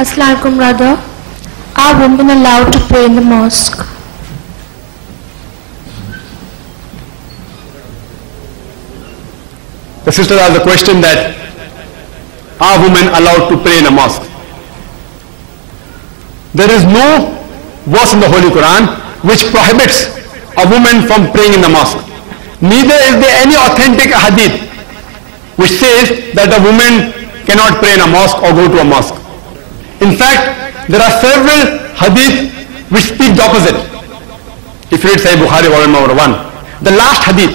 Assalamualaikum brother. Are women allowed to pray in the mosque? The sister has a question that, are women allowed to pray in a mosque? There is no verse in the Holy Quran which prohibits a woman from praying in the mosque. Neither is there any authentic hadith which says that a woman cannot pray in a mosque or go to a mosque. In fact, there are several hadith which speak the opposite. If you read Sahih Bukhari, volume number 1, the last hadith,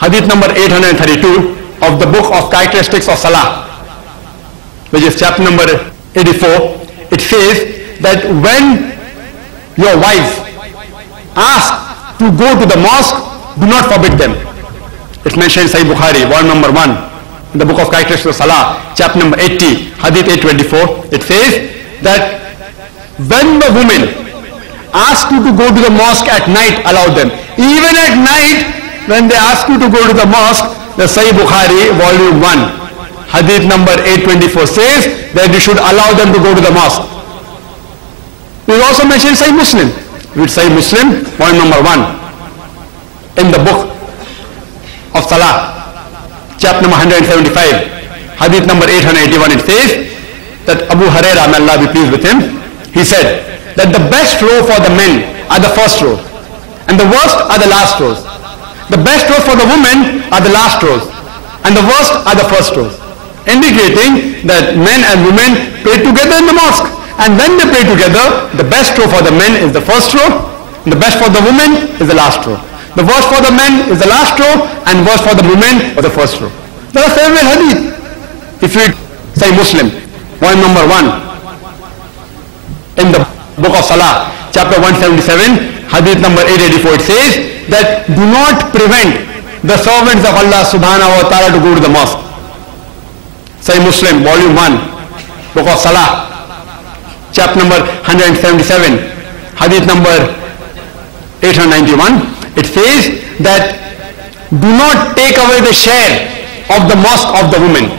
hadith number 832 of the book of characteristics of Salah, which is chapter number 84, it says that when your wives ask to go to the mosque, do not forbid them. It's mentioned in Sahih Bukhari, volume number 1, in the book of characteristics of Salah, chapter number 80, hadith 824, it says that when the women ask you to go to the mosque at night, allow them. Even at night, when they ask you to go to the mosque, the Sahih Bukhari, volume 1, hadith number 824 says that you should allow them to go to the mosque. We also mentioned Sahih Muslim. Read Sahih Muslim, volume number 1, in the book of Salah, chapter number 175, hadith number 881, it says that Abu Hurairah, may Allah be pleased with him, he said that the best row for the men are the first row, and the worst are the last rows. The best rows for the women are the last rows, and the worst are the first rows, indicating that men and women pray together in the mosque. And when they pray together, the best row for the men is the first row, and the best for the women is the last row. The worst for the men is the last row, and worst for the women is the first row. There are several hadith. If you read Sahih Muslim, volume number 1, in the book of Salah, chapter 177, hadith number 884, it says that do not prevent the servants of Allah subhanahu wa ta'ala to go to the mosque. Sahih Muslim, volume 1, book of Salah, chapter number 177, hadith number 891, it says that do not take away the share of the mosque of the women.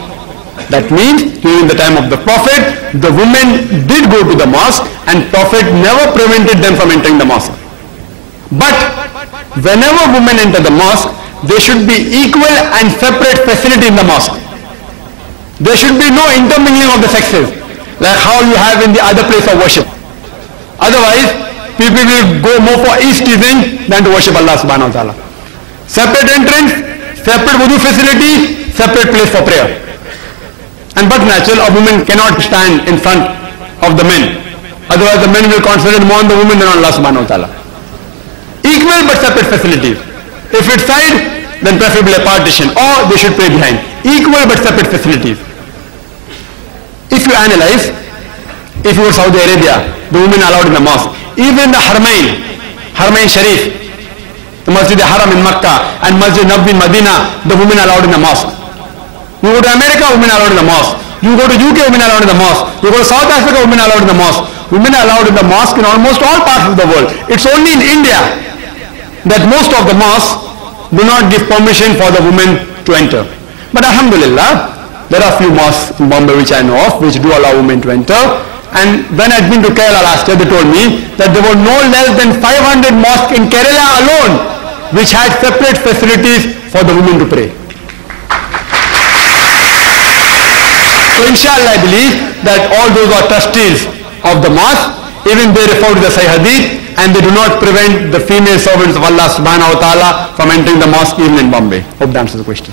That means during the time of the Prophet, the women did go to the mosque and Prophet never prevented them from entering the mosque. But whenever women enter the mosque, there should be equal and separate facility in the mosque. There should be no intermingling of the sexes, like how you have in the other place of worship. Otherwise, people will go more for East-teasing than to worship Allah subhanahu wa ta'ala. Separate entrance, separate wudu facility, separate place for prayer. And but natural, a woman cannot stand in front of the men. Otherwise the men will concentrate more on the women than on Allah subhanahu wa ta'ala. Equal but separate facilities. If it's side, then preferably a partition, or they should pray behind. Equal but separate facilities. If you analyze, if you were Saudi Arabia, the women allowed in the mosque. Even the Haramain Sharif, the Masjid Haram in Makkah and Masjid Nabawi in Medina, the women allowed in the mosque. You go to America, women allowed in the mosque. You go to UK, women allowed in the mosque. You go to South Africa, women allowed in the mosque. Women are allowed in the mosque in almost all parts of the world. It's only in India that most of the mosques do not give permission for the women to enter. But alhamdulillah, there are few mosques in Bombay which I know of which do allow women to enter. And when I had been to Kerala last year, they told me that there were no less than 500 mosques in Kerala alone which had separate facilities for the women to pray. So inshallah I believe that all those are trustees of the mosque, even they refer to the Sahih Hadith, and they do not prevent the female servants of Allah subhanahu wa ta'ala from entering the mosque even in Bombay. Hope that answers the question.